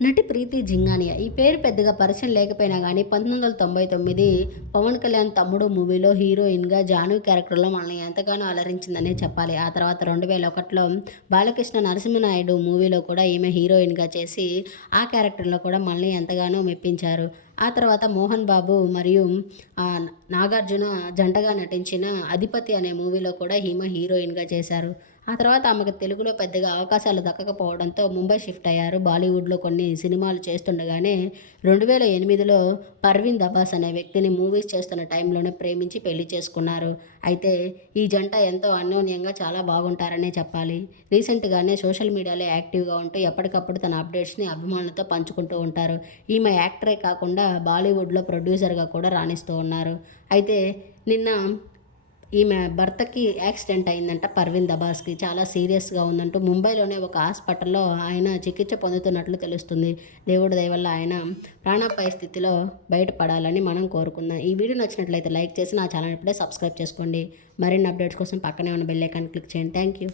నటి ప్రీతి జింగానియా. ఈ పేరు పెద్దగా పరిచయం లేకపోయినా కానీ పంతొమ్మిది వందల తొంభై తొమ్మిది పవన్ కళ్యాణ్ తమ్ముడు మూవీలో హీరోయిన్గా జాను క్యారెక్టర్లో మనల్ని ఎంతగానో అలరించిందనే చెప్పాలి. ఆ తర్వాత రెండు వేల ఒకటిలో బాలకృష్ణ నరసింహనాయుడు మూవీలో కూడా ఈమె హీరోయిన్గా చేసి ఆ క్యారెక్టర్లో కూడా మనల్ని ఎంతగానో మెప్పించారు. ఆ తర్వాత మోహన్ బాబు మరియు నాగార్జున జంటగా నటించిన అధిపతి అనే మూవీలో కూడా ఈమె హీరోయిన్గా చేశారు. ఆ తర్వాత ఆమెకు తెలుగులో పెద్దగా అవకాశాలు దక్కకపోవడంతో ముంబై షిఫ్ట్ అయ్యారు. బాలీవుడ్లో కొన్ని సినిమాలు చేస్తుండగానే రెండు వేల ఎనిమిదిలో పర్వీన్ దబాస్ అనే వ్యక్తిని మూవీస్ చేస్తున్న టైంలోనే ప్రేమించి పెళ్ళి చేసుకున్నారు. అయితే ఈ జంట ఎంతో అన్యోన్యంగా చాలా బాగుంటారనే చెప్పాలి. రీసెంట్గానే సోషల్ మీడియాలో యాక్టివ్గా ఉంటూ ఎప్పటికప్పుడు తన అప్డేట్స్ని అభిమానులతో పంచుకుంటూ ఉంటారు. ఈమె యాక్టరే కాకుండా బాలీవుడ్లో ప్రొడ్యూసర్గా కూడా రాణిస్తూ ఉన్నారు. అయితే నిన్న ఈమె భర్తకి యాక్సిడెంట్ అయిందంట పర్వీన్ దబాస్కి చాలా సీరియస్గా ఉందంటూ ముంబైలోనే ఒక హాస్పిటల్లో ఆయన చికిత్స పొందుతున్నట్లు తెలుస్తుంది. దేవుడి దయ వల్ల ఆయన ప్రాణాపాయ స్థితిలో బయటపడాలని మనం కోరుకుందాం. ఈ వీడియో నచ్చినట్లయితే లైక్ చేసి నా ఛానల్ ఇప్పుడే సబ్స్క్రైబ్ చేసుకోండి. మరిన్ని అప్డేట్స్ కోసం పక్కనే ఉన్న బెల్ ఐకాన్ క్లిక్ చేయండి. Thank you.